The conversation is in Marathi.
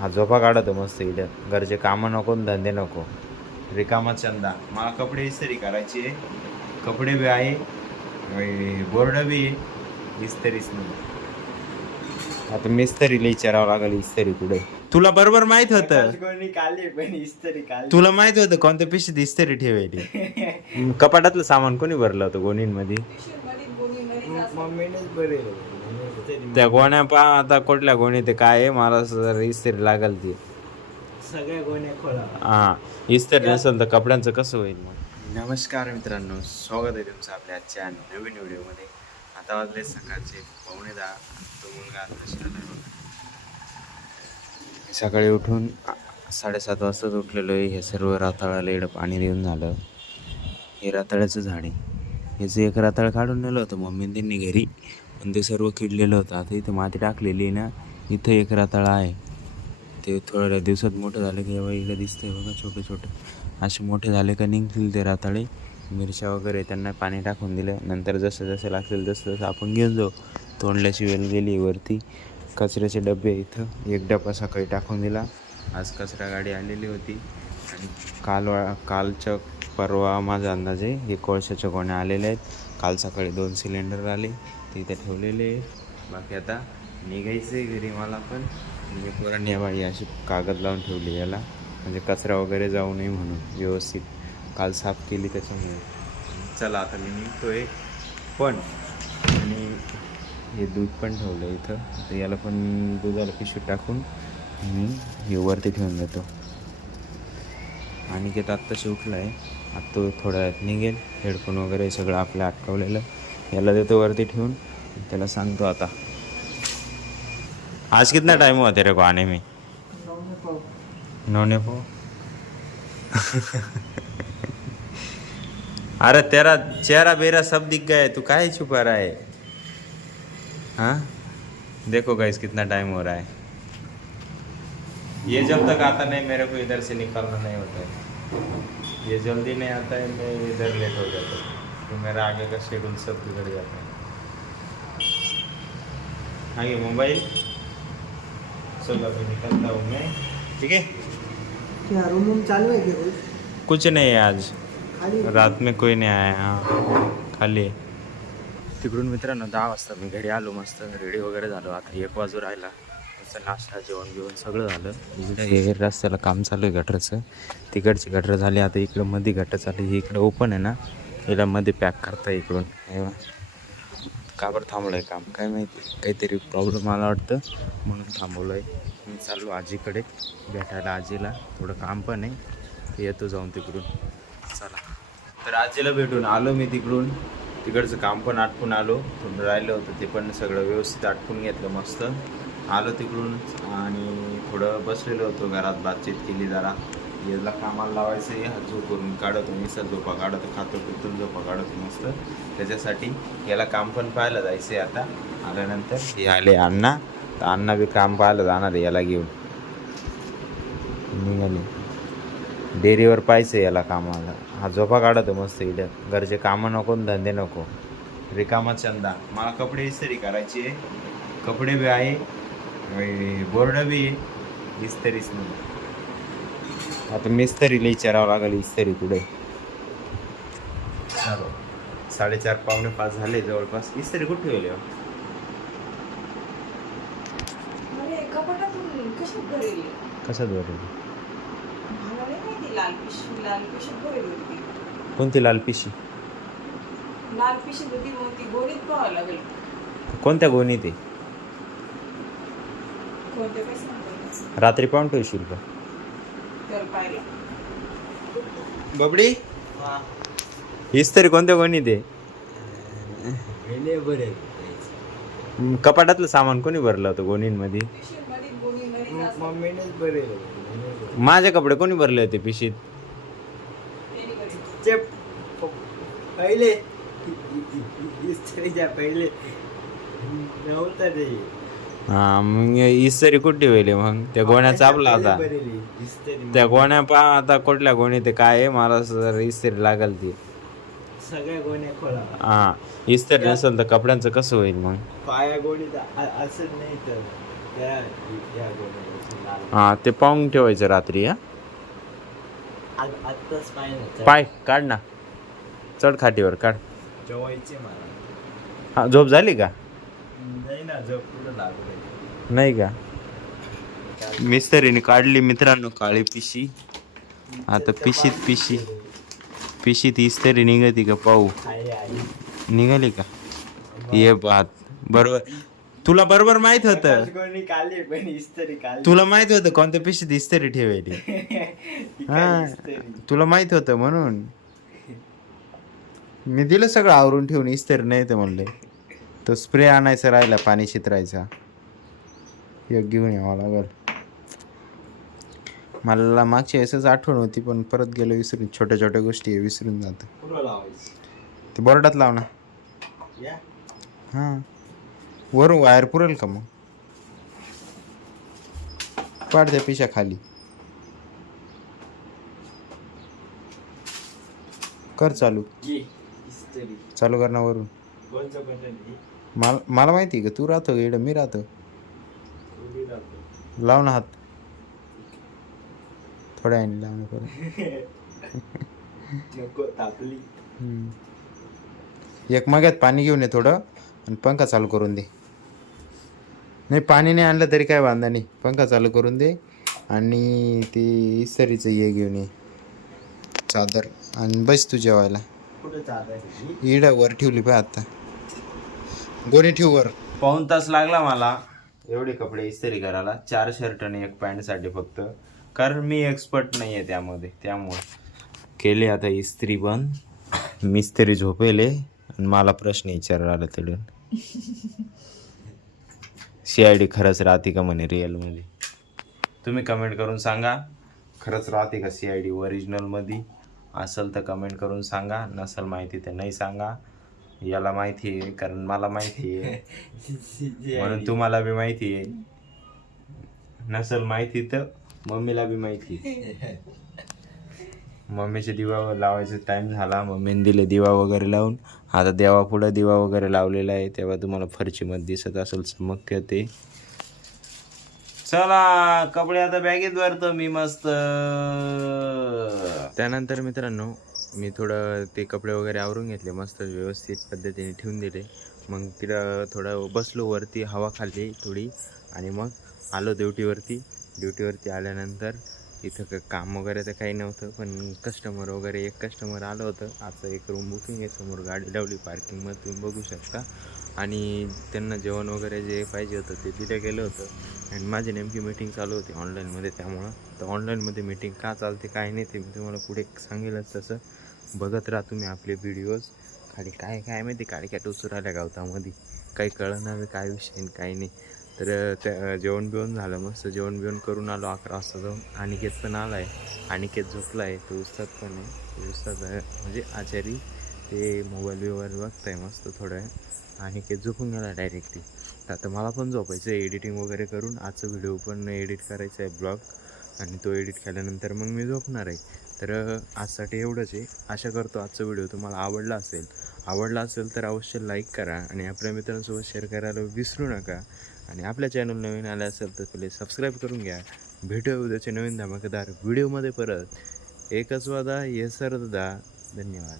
हा झोपा काढतो मस्त इथं. घरचे कामं नको न धंदे नको, रिकामा चंदा. मला कपडे इस्त्री करायची आहे, कपडे बी आहे, बोर्ड बी आहे, इस्त्रीच नाही. आता मिस्त्रीला विचारावं लागेल इस्त्री कुठे. तुला बरोबर माहित होतं, तुला माहित होतं कोणत्या पिशवीत इस्त्री ठेवायली. कपाटातलं सामान कोणी भरलं होतं गोणींमध्ये? त्या गोण्या पा आता कुठल्या गोणी ते काय आहे, मला इस्त्री लागल ती सगळ्या गोण्या खोला. हा, इस्त्री नसेल तर कपड्यांचं कसं होईल मग. नमस्कार मित्रांनो, स्वागत आहे तुमचं आपल्या आजच्या नवीन व्हिडिओमध्ये. आता वाजले सकाळचे 9:15. तो मुलगा आता शिरला बघा. सकाळी उठून 7:30 वाजताच उठलेलो आहे. हे सर्व राताळाला इकडं पाणी देऊन झालं. हे राताळ्याचं झाड आहे. याचं एक राताळ काढून नेलं होतं मम्मीने त्यांनी घरी, पण ते सर्व किडलेलं होतं. आता इथं माती टाकलेली आहे ना, इथं एक राताळा आहे. ते थोड्या दिवसात मोठं झालं की तेव्हा इकडे दिसतंय बघा, छोटे छोटे असे मोठे झाले का निघतील ते राताळे. मिरच्या वगैरे त्यांना पाणी टाकून दिलं. नंतर जसं जसं लागतील तसं तसं आपण घेऊन जाऊ. तोंडल्याची वेल गेली वरती. कचऱ्याचे डबे इथं एक डबा सकाळी टाकून दिला. आज कचरा गाडी आलेली होती आणि कालच्या परवा माझा अंदाजे हे कोळशाच्या गोण्या आलेल्या आहेत. काल सकाळी 2 सिलेंडर आले, ते इथे ठेवलेले आहे. बाकी आता निघायचं आहे घरी मला पण. म्हणजे पोरांनी बाई अशी कागद लावून ठेवली याला, म्हणजे कचरा वगैरे जाऊ नये म्हणून व्यवस्थित. काल साफ केली त्याच्यामुळे. चला आता मी निघतोय पण. आणि हे दूध पण ठेवलं इथं, तर याला पण दुधाला पिशवीत टाकून मी हे वरती ठेवून देतो. आणि ते आत्ताशी उठला आहे, आता तो थोड्या वेळात निघेल. हेडफोन वगैरे सगळं आपलं अटकवलेलं याला देतो वरती ठेवून. त्याला सांगतो आता. आज कितना टाइम हुआ तेरे को आने में? 9:15. अरे तेरा चेहरा बेरा सब दिख गया है, तू काहे छुपा रहा है? हाँ देखो गाइस कितना टाइम हो रहा है. ये जब तक आता नहीं मेरे को इधर से निकलना नहीं होता है. ये जल्दी नहीं आता है, मैं इधर लेट हो जाता है, तो मेरा आगे का शेड्यूल सब बिगड़ जाता है. आगे मोबाइल. चलो अभी निकलता हूँ मैं, ठीक है. क्या रूम चालू आहे की कुछ नहीं है आज, खाली रात में कोई नहीं आया. हाँ खाली आहे. तिकडून मित्रांनो 10 वाजता मी घरी आलो. मस्त रेडी वगैरे झालो. आता 1 वाजू राहिला. मस्त नाश्ता जेवण घेऊन सगळं झालं. इकडे हे रस्त्याला काम चालू आहे गटरचं. तिकडची गटर झाली, आता इकडं मध्ये गटर चालू आहे. इकडं ओपन आहे ना, याला मध्ये पॅक करता इकडून. का बरं थांबलं आहे काम काय माहिती, काहीतरी प्रॉब्लेम आला वाटतं म्हणून थांबवलं आहे. मी चाललो आजीकडे भेटायला. आजीला थोडं काम पण आहे, ते येतो जाऊन तिकडून. चला तर आजीला भेटून आलो मी तिकडून. तिकडचं काम पण आटपून आलो. थोडं राहिलं होतं ते पण सगळं व्यवस्थित आटपून घेतलं. मस्त आलो तिकडून आणि थोडं बसलेलो होतो घरात, बातचीत केली जरा. याला कामाला लावायचं आहे. हात झोपून काढतो मी, झोपा काढतो, खातो पितो झोपा काढतो मस्त. त्याच्यासाठी याला काम पण पाहायला जायचं आहे. आता आल्यानंतर हे आले अण्णा, तर अण्णा बी काम पाहायला जाणार आहे. याला घेऊन निघाले. डेअरीवर पाहायचं याला कामाला. हा झोपा काढतो मस्त इथं. घरचे कामं नको न धंदे नको, रिकामा चंदा. मला कपडे इस्त्री करायची आहे, कपडे बी आहे, बोर्ड बी आहे, इस्त्रीच नाही. आता मिस्त्रीला विचारावं लागेल इस्त्री कुठे. चलो 4:30 4:45 झाले जवळपास. इस्त्री कुठे ठेवली? कशात भरली? कोणती लाल पिशी? लाल पिशी होती, मग ती गोणीत पाहावं लागेल. कोणत्या गोणीत आहे? कोणत्या काही सांगतो रात्री पाहून ठेवशील का? तर पाहिला बबडी इस्त्री कोणत्या गोणीत आहे? बरे कपाटातलं सामान कोणी भरलं होतं गोणींमध्ये? पिशीमध्ये गोणीमध्ये असं मम्मीनेच बरे. माझे कपडे कोणी भरले होते पिशीत? त्यांनी घरी. ते पहिले इस्त्रीच्या पहिले नव्हतं ते. हा मग इस्त्री कुठे ठेवली मग? त्या गोण्या चापला होता. त्या गोण्या पा आता कुठल्या गोणी ते काय आहे, मला इस्त्री लागल ती. सगळ्या गोण्या खोला. हा इस्त्री नसेल तर कपड्यांचं कसं होईल मग? पाया गोणीत असं नाही तर त्या गोण्या लाल. हां ते पाहून ठेवायचं रात्री. हा आत्ताच पाहिजे पाय काढ ना, चढ खाटीवर काढ. जेवायचे मला. हा झोप झाली का? नाही ना, झोप कुठं लागू नाही का? मिस्त्रीने काढली मित्रांनो काळी पिशी. आता पिशीत इस्त्री निघती का पाहू. निघाली का? ये बात बरोबर. तुला बरोबर माहित होतं. कोणी काढली पण इस्त्री काढली. तुला माहित होतं कोणत्या पिशीत इस्त्री ठेवायली. हा तुला माहित होतं म्हणून मी दिलं सगळं आवरून ठेवून. इस्त्री नाही तर म्हणले तो स्प्रे आणायचा राहिला पाणी शितरायचा. एक घेऊन यावं लागल. मला मागची असंच आठवण होती पण परत गेलो विसरून. छोट्या छोट्या गोष्टी विसरून जातं. कुठं लावायची? ते बोर्डात लाव ना. या हां वरून वायर पुरेल का मग? पाड त्या पिशा खाली. कर चालू. घे इस्त्री. चालू कर ना वरून. कोणचं बटन आहे? मला माहिती आहे का तू राहतो इकडं मी राहतो. उभी राहतो. लाव ना हात. थोड्या वेळाने लाव ना परत. नको तापली. एक मग्यात पाणी घेऊन ये थोडं आणि पंखा चालू करून दे. नाही पाणी नाही आणलं तरी काय वांधा नाही. पंखा चालू करून दे आणि ती इस्त्रीचं हे घेऊन ये चादर आणि बस तू जेवायला. कुठं चालायची? इड वर ठेवली पाय आता. गोणी ठेव वर. पाऊण तास लागला मला एवढे कपडे इस्त्री करायला. 4 शर्ट आणि 1 पॅन्टसाठी फक्त. कारण मी एक्सपर्ट नाही आहे त्यामध्ये. त्यामुळे केले आता इस्त्री बंद. मिस्त्री झोपेले आणि मला प्रश्न विचारायला आला तिकडून. CID खरंच राहते का म्हणे रिअलमध्ये. तुम्ही कमेंट करून सांगा खरंच राहते का CID ओरिजिनलमध्ये. असेल तर कमेंट करून सांगा. नसेल माहिती तर नाही सांगा. याला माहिती आहे कारण मला माहिती आहे म्हणून तुम्हाला बी माहिती आहे. नसेल माहिती तर मम्मीला बी माहिती आहे. मम्मीचे दिवा लावायचा टाइम झाला. मम्मीने दिले दिवा वगैरे लावून. आता देवापुढं दिवा वगैरे लावलेला आहे तेव्हा तुम्हाला फरचीमध्ये दिसत असेल चमक ते. चला कपडे आता बॅगेत भरतो मी मस्त. त्यानंतर मित्रांनो मी थोडं ते कपडे वगैरे आवरून घेतले मस्त व्यवस्थित पद्धतीने ठेवून दिले. मग तिथं थोडं बसलो वरती हवा खाल्ली थोडी आणि मग आलो ड्युटीवरती आल्यानंतर इथं काम वगैरे तर काही नव्हतं पण कस्टमर वगैरे एक कस्टमर आलं होतं. आता एक रूम बुकिंग आहे. समोर गाडी लावली पार्किंगमध्ये तुम्ही बघू शकता. आणि त्यांना जेवण वगैरे जे पाहिजे होतं ते तिथे गेलं होतं. आणि माझी नेमकी मीटिंग चालू होती ऑनलाईनमध्ये. त्यामुळं तर ऑनलाईनमध्ये मीटिंग का चालते काय नाही ते मी तुम्हाला पुढे सांगेलच. तसं बघत राहा तुम्ही आपले व्हिडिओज. खाली काय माहिती काळक्या टोचून आल्या गावतामध्ये काही कळणार काय विषय काय नाही. तर त्या जेवण बिवण झालं मस्त. जेवण बिवण करून आलो 11 वाजता जाऊन. अनिकेत पण आला आहे. अनिकेत झोपला आहे. तो उस्ताद पण आहे. उस्ताद म्हणजे आचारी ते मोबाईल बघताय मस्त थोडं आहे. अनिकेत झोपून गेला डायरेक्टली. तर आता मला पण झोपायचं आहे. एडिटिंग वगैरे करून आजचा व्हिडिओ पण एडिट करायचा आहे ब्लॉग. आणि तो एडिट केल्यानंतर मग मी झोपणार आहे. तर आजसाठी एवढंच आहे. आशा करतो आजचा व्हिडिओ तुम्हाला आवडला असेल तर अवश्य लाईक करा आणि आपल्या मित्रांसोबत शेअर करायला विसरू नका. आणि आपल्या चॅनल नवीन आले असेल तर पहिले सबस्क्राईब करून घ्या. भेटूया उद्याच्या नवीन धमाकेदार व्हिडिओमध्ये परत. एकच वादा ये सरदा. धन्यवाद.